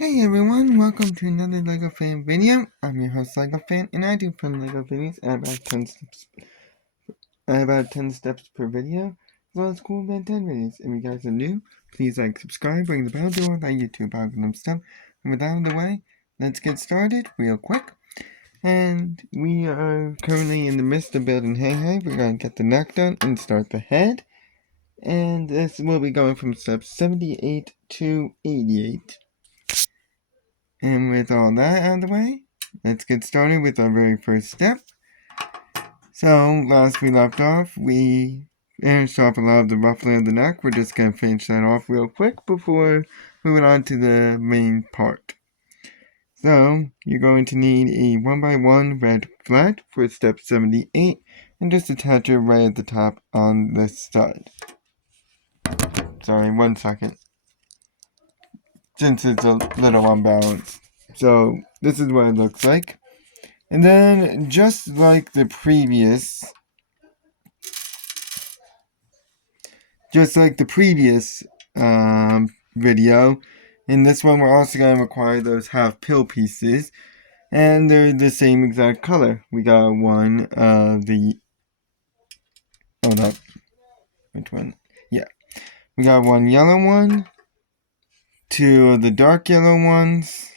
Hey everyone, welcome to another LEGO Fan video. I'm your host LEGO Fan, and I do fun LEGO videos at about 10 steps per video, as well as cool Ben 10 videos. If you guys are new, please like, subscribe, ring the bell, do all that YouTube algorithm stuff. And with that out of the way, let's get started real quick. And we are currently in the midst of building Hey Hey. We're going to get the neck done and start the head. And this will be going from steps 78 to 88. And with all that out of the way, let's get started with our very first step. So, last we left off, we finished off a lot of the ruffling of the neck. We're just going to finish that off real quick before moving on to the main part. So, you're going to need a 1x1 red flag for step 78, and just attach it right at the top on this side. Sorry, 1 second. Since it's a little unbalanced. So, this is what it looks like. And then, just like the previous video, in this one we're also going to require those half pill pieces, and they're the same exact color. We got one of the, oh no, which one? Yeah, we got one yellow one, two of the dark yellow ones,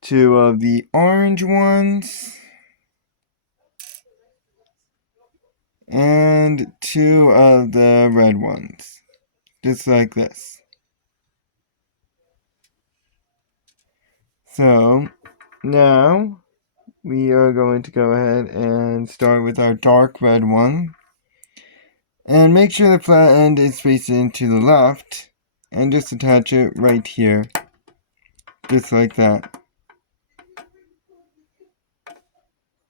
two of the orange ones, and two of the red ones, just like this. So, now we are going to go ahead and start with our dark red one. And make sure the flat end is facing to the left, and just attach it right here, just like that.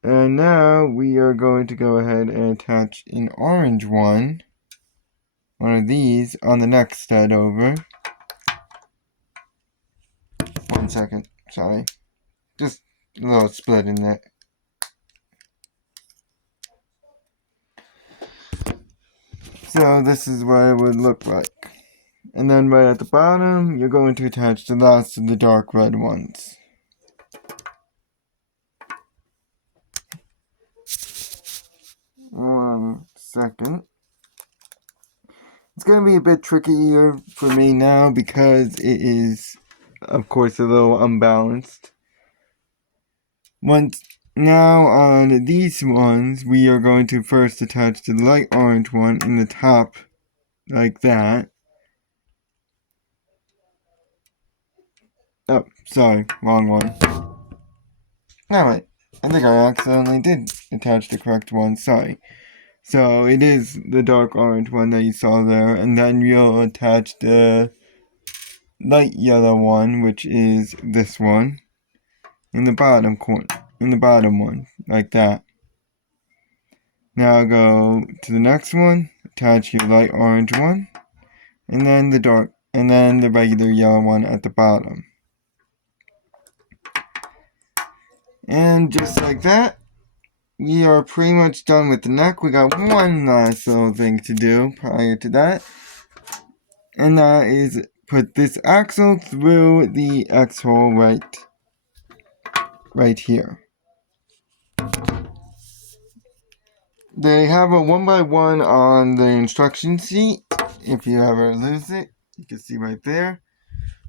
And now we are going to go ahead and attach an orange one of these, on the next stud over. 1 second, sorry. Just a little split in it. So this is what it would look like. And then right at the bottom, you're going to attach the last of the dark red ones. One second. It's going to be a bit trickier for me now because it is, of course, a little unbalanced. Now on these ones, we are going to first attach the light orange one in the top, like that. Oh, sorry, wrong one. Alright, I think I accidentally did attach the correct one, sorry. So it is the dark orange one that you saw there, and then you'll attach the light yellow one, which is this one, in the bottom corner, in the bottom one, like that. Now go to the next one, attach your light orange one, and then the regular yellow one at the bottom. And just like that, we are pretty much done with the neck. We got one last little thing to do prior to that. And that is put this axle through the X hole right here. They have a 1x1 on the instruction sheet. If you ever lose it, you can see right there.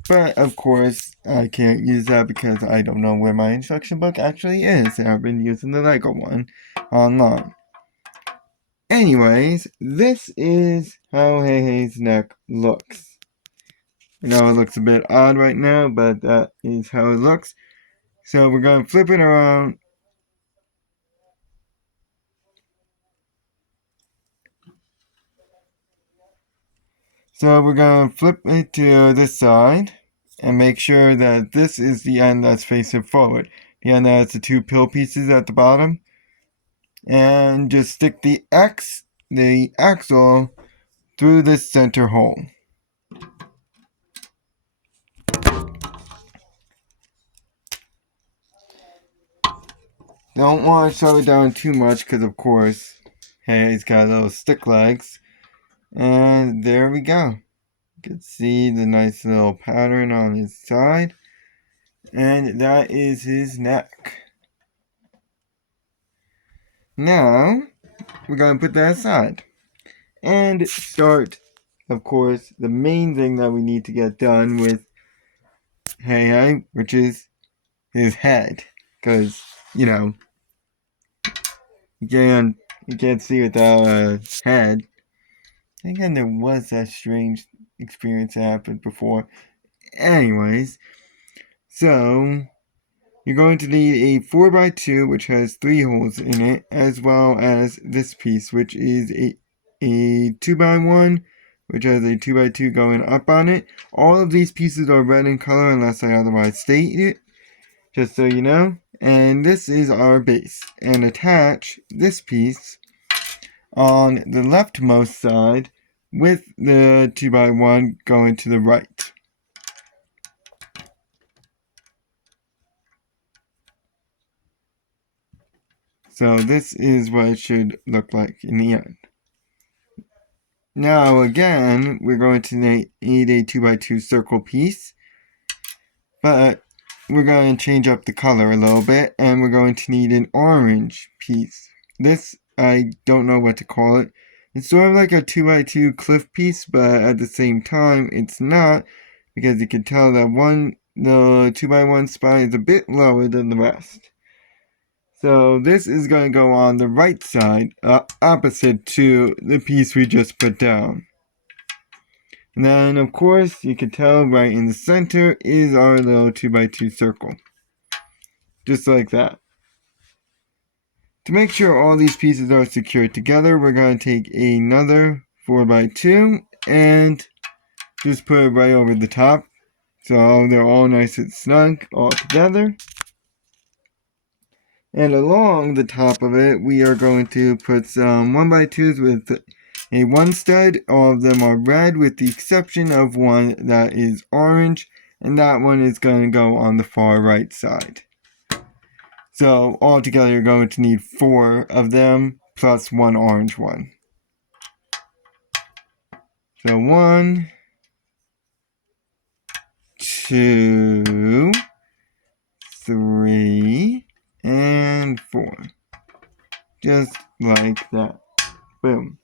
But of course, I can't use that because I don't know where my instruction book actually is. I've been using the LEGO one online. Anyways, this is how Hey Hey's neck looks. I know it looks a bit odd right now, but that is how it looks. So we're going to flip it around. So we're going to flip it to this side and make sure that this is the end that's facing forward. The end that has the two pill pieces at the bottom. And just stick the axle through this center hole. Don't want to shove it down too much because of course, hey, he's got little stick legs. And there we go. You can see the nice little pattern on his side. And that is his neck. Now, we're going to put that aside. And start, of course, the main thing that we need to get done with Hey, which is his head. Because, you know, you can't see without a head. Again, there was that strange experience that happened before. Anyways, so you're going to need a 4x2 which has 3 holes in it, as well as this piece which is a 2x1 which has a 2x2 going up on it. All of these pieces are red in color unless I otherwise state it, just so you know. And this is our base. And attach this piece on the leftmost side with the 2x1 going to the right. So this is what it should look like in the end. Now again, we're going to need a 2x2 circle piece, but we're going to change up the color a little bit, and we're going to need an orange piece. This, I don't know what to call it. It's sort of like a 2x2 cliff piece, but at the same time, it's not, because you can tell that the 2x1 spine is a bit lower than the rest. So this is going to go on the right side, opposite to the piece we just put down. And then, of course, you can tell right in the center is our little 2x2 circle. Just like that. To make sure all these pieces are secured together, we're going to take another 4x2 and just put it right over the top. So they're all nice and snug all together. And along the top of it, we are going to put some 1x2s with a 1 stud. All of them are red with the exception of one that is orange. And that one is going to go on the far right side. So altogether you're going to need 4 of them plus 1 orange one. So 1, 2, 3, and 4. Just like that. Boom.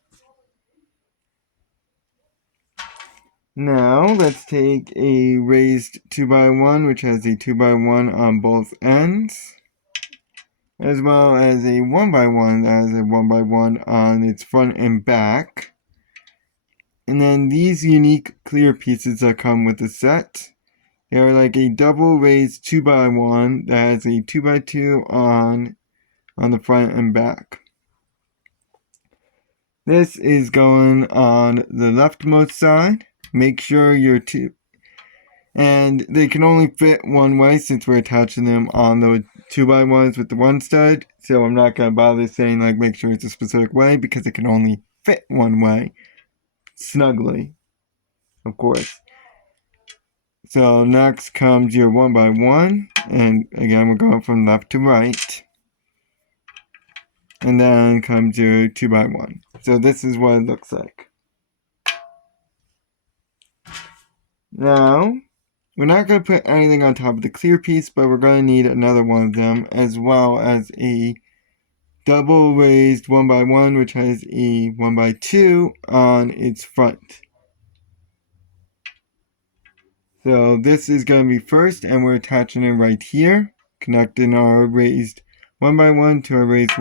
Now let's take a raised 2x1 which has a 2x1 on both ends, as well as a 1x1 that has a 1x1 on its front and back. And then these unique clear pieces that come with the set, they are like a double raised 2x1 that has a 2x2 on the front and back. This is going on the leftmost side. Make sure your and they can only fit one way since we're attaching them on those 2x1s with the 1 stud. So I'm not going to bother saying like make sure it's a specific way because it can only fit one way snugly, of course. So next comes your 1x1, and again we're going from left to right. And then comes your 2x1. So this is what it looks like. Now, we're not going to put anything on top of the clear piece, but we're going to need another one of them, as well as a double raised 1x1, which has a 1x2 on its front. So this is going to be first, and we're attaching it right here, connecting our raised 1x1 to our raised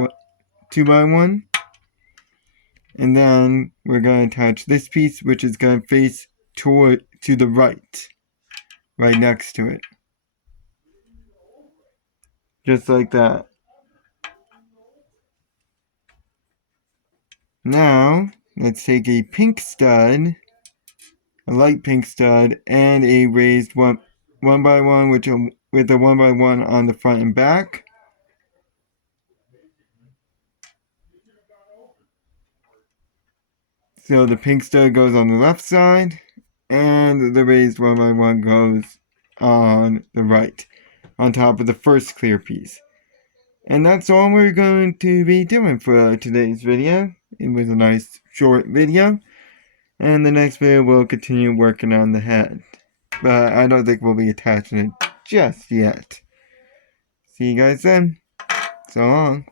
2x1. And then we're going to attach this piece, which is going to face to the right next to it. Just like that. Now, let's take a pink stud, a light pink stud, and a raised 1x1 with a 1x1 on the front and back. So the pink stud goes on the left side, and the raised 1x1 goes on the right, on top of the first clear piece. And that's all we're going to be doing for today's video. It was a nice short video. And the next video we'll continue working on the head. But I don't think we'll be attaching it just yet. See you guys then. So long.